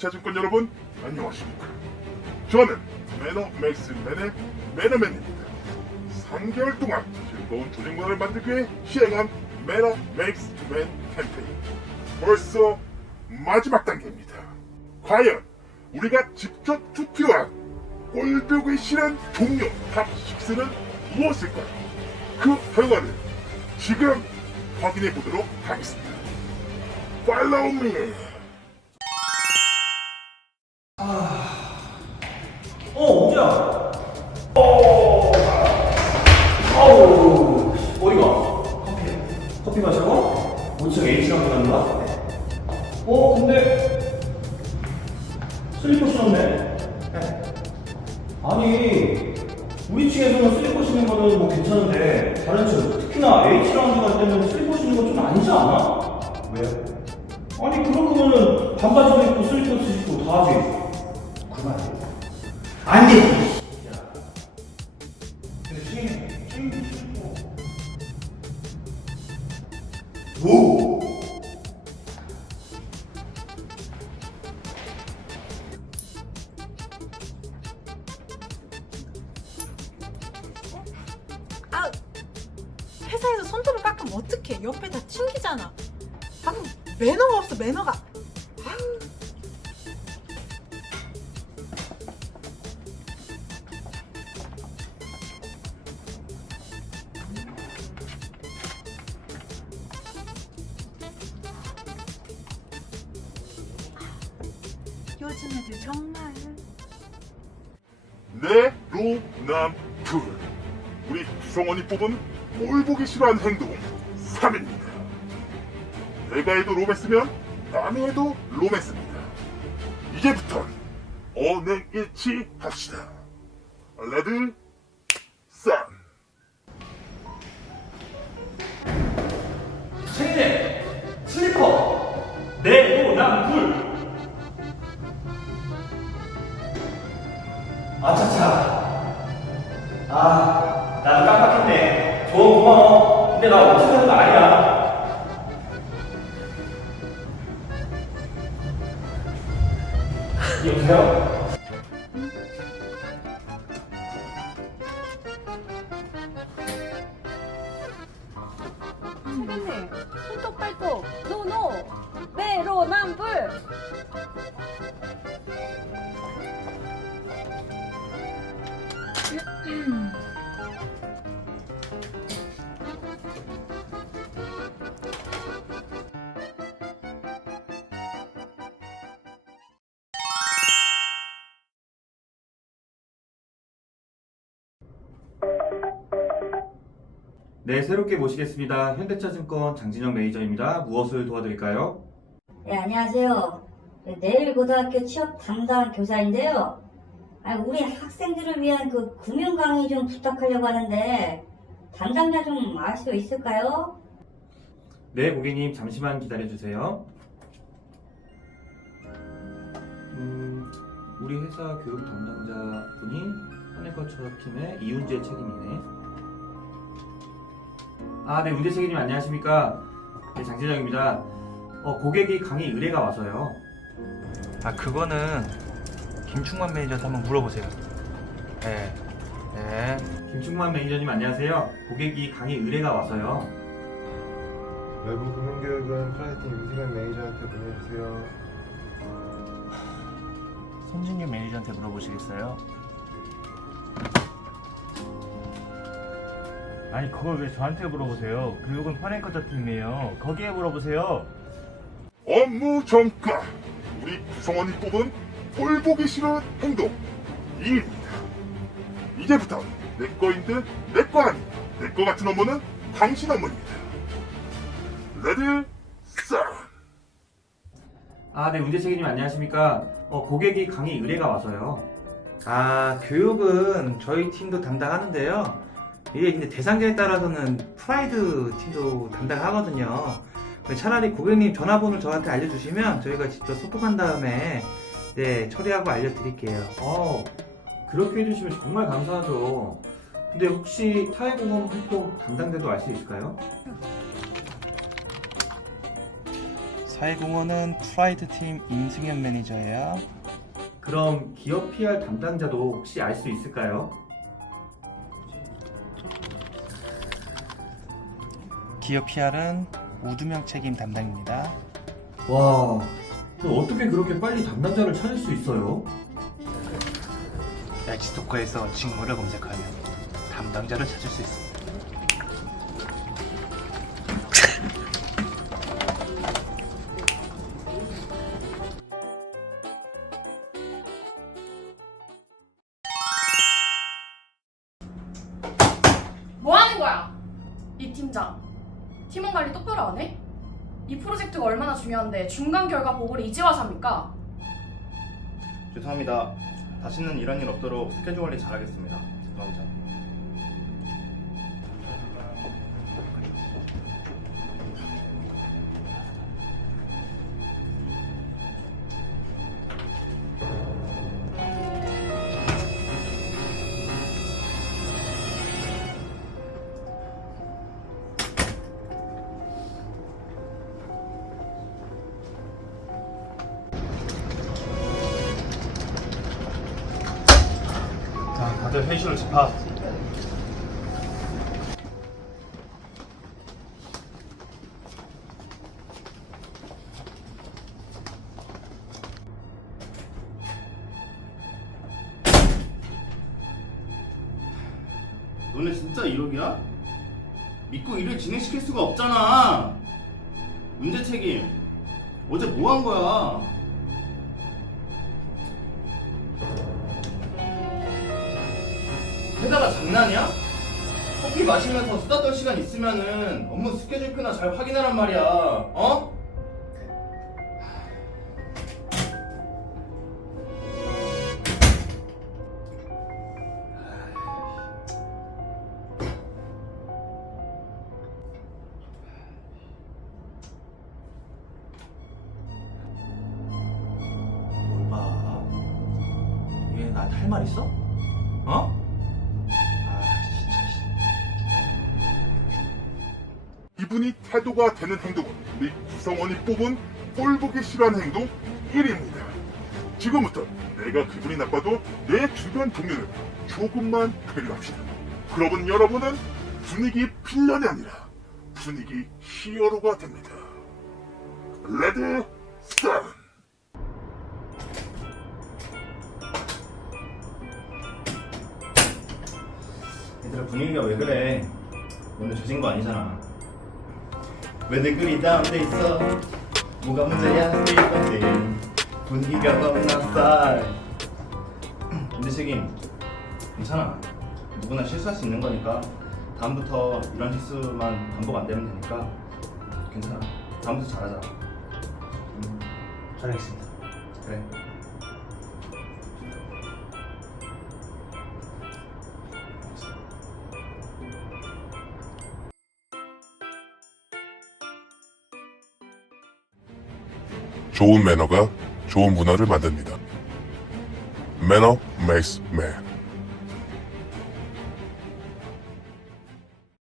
현대차증권 여러분 안녕하십니까. 저는 매너 맥스맨의 매너맨입니다. 3개월 동안 즐거운 조직 문화를 만들기 위해 시행한 매너 맥스맨 캠페인. 벌써 마지막 단계입니다. 과연 우리가 직접 투표한 꼴보기 싫은 동료 탑6는 무엇일까요? 그 결과를 지금 확인해 보도록 하겠습니다. Follow me 어, 우주야. 어. 어우. 어디가? 커피. 커피 마시고? 우주가 H랑 보는 거야? 어, 근데 슬리퍼 신었네. 아니, 우리 층에서는 슬리퍼 신는 거는 뭐 괜찮은데 다른 층, 특히나 H라운드 갈 때는 슬리퍼 신는 건 좀 아니지 않아? 왜? 아니 그럴 거면은 반바지 입고 슬리퍼 신고 다 하지. 그 말이야. 안 돼. 오. 아 회사에서 손톱을 깎으면 어떡해 옆에 다 튕기잖아 아 매너가 없어 매너가 요즘 애들 정말. 내 로남풀 우리 구성원이 뽑은 꼴 보기 싫어하는 행동 3입니다. 내가 해도 로맨스면 남이 해도 로맨스입니다. 이제부턴 언행일치 합시다. 레드 썬. 생일 아차차 아 나도 깜빡했네 좋은 고마워 근데 나 어떻게 하는 거 아니야 여보세요? 선생님, 손톱 발톱, 노노, 내로남불. 네, 새롭게 모시겠습니다. 현대차증권 장진영 매니저입니다. 무엇을 도와드릴까요? 네, 안녕하세요. 네, 내일 고등학교 취업 담당 교사인데요. 아니, 우리 학생들을 위한 그 금융 강의 좀 부탁하려고 하는데 담당자 좀 알 수 있을까요? 네, 고객님 잠시만 기다려주세요. 음, 우리 회사 교육 담당자분이 한해커처 팀의 이훈재 책임이네. 아, 네, 문재 책임님 안녕하십니까? 네, 장진영입니다. 어, 고객이 강의 의뢰가 와서요. 아 그거는 김충만 매니저한테 한번 물어보세요. 네. 네. 김충만 매니저님 안녕하세요. 고객이 강의 의뢰가 와서요. 외부 금융교육은 클라이팅 임시관 매니저한테 보내주세요. 손진규 매니저한테 물어보시겠어요? 아니 그걸 왜 저한테 물어보세요? 교육은 파네커저 팀이에요. 거기에 물어보세요. 업무 정가 우리 구성원이 뽑은 꼴 보기 싫은 행동 2입니다 이제부터 내 거인 듯내거 아닌 내거 같은 업무는 당신 업무입니다 레드 썬 아, 네, 문재 책임님 안녕하십니까? 어, 고객이 강의 의뢰가 와서요. 아, 교육은 저희 팀도 담당하는데요. 이게 근데 대상자에 따라서는 프라이드 팀도 담당하거든요. 차라리 고객님 전화번호를 저한테 알려주시면 저희가 직접 소통한 다음에 네, 처리하고 알려드릴게요. 어, 그렇게 해주시면 정말 감사하죠. 근데 혹시 사회공헌 활동 담당자도 알 수 있을까요? 사회공헌은 프라이드 팀 임승현 매니저예요. 그럼 기업 PR 담당자도 혹시 알 수 있을까요? 기업 PR은 우두명 책임 담당입니다. 와, 너 어떻게 그렇게 빨리 담당자를 찾을 수 있어요? 야지스토커에서 직무를 검색하면 담당자를 찾을 수 있습니다. 뭐 하는 거야? 이 팀장. 팀원 관리 똑바로 안 해? 이 프로젝트가 얼마나 중요한데 중간 결과 보고를 이제 와서 합니까? 죄송합니다. 다시는 이런 일 없도록 스케줄 관리 잘하겠습니다. 죄송합니다. 회의실로 집합. 너네 진짜 1억이야? 믿고 일을 진행시킬 수가 없잖아. 문제 책임. 어제 뭐 한 거야? 회사가 장난이야? 커피 마시면서 수다 떨 시간 있으면은 업무 스케줄 표나 잘 확인하란 말이야. 어? 뭘 봐? 얘 나한테 할말 있어? 어? 이분이 태도가 되는 행동은 우리 구성원이 뽑은 꼴보기 싫어하는 행동 1위입니다. 지금부터 내가 기분이 나빠도 내 주변 동료를 조금만 배려합시다. 그러면 여러분은 분위기 빌런이 아니라 분위기 히어로가 됩니다. 레드 스타트! 얘들아 분위기가 왜 그래? 오늘 조진 거 아니잖아. 왜들 그리 다운돼 있어? 뭐가 문제야? 스테이건데 분위기가 너무나 쌀. 근데 책임 괜찮아. 누구나 실수할 수 있는 거니까 다음부터 이런 실수만 반복 안 되면 되니까 괜찮아. 다음부터 잘하자. 음, 잘하겠습니다. 그래. 좋은 매너가 좋은 문화를 만듭니다. 매너 makes man.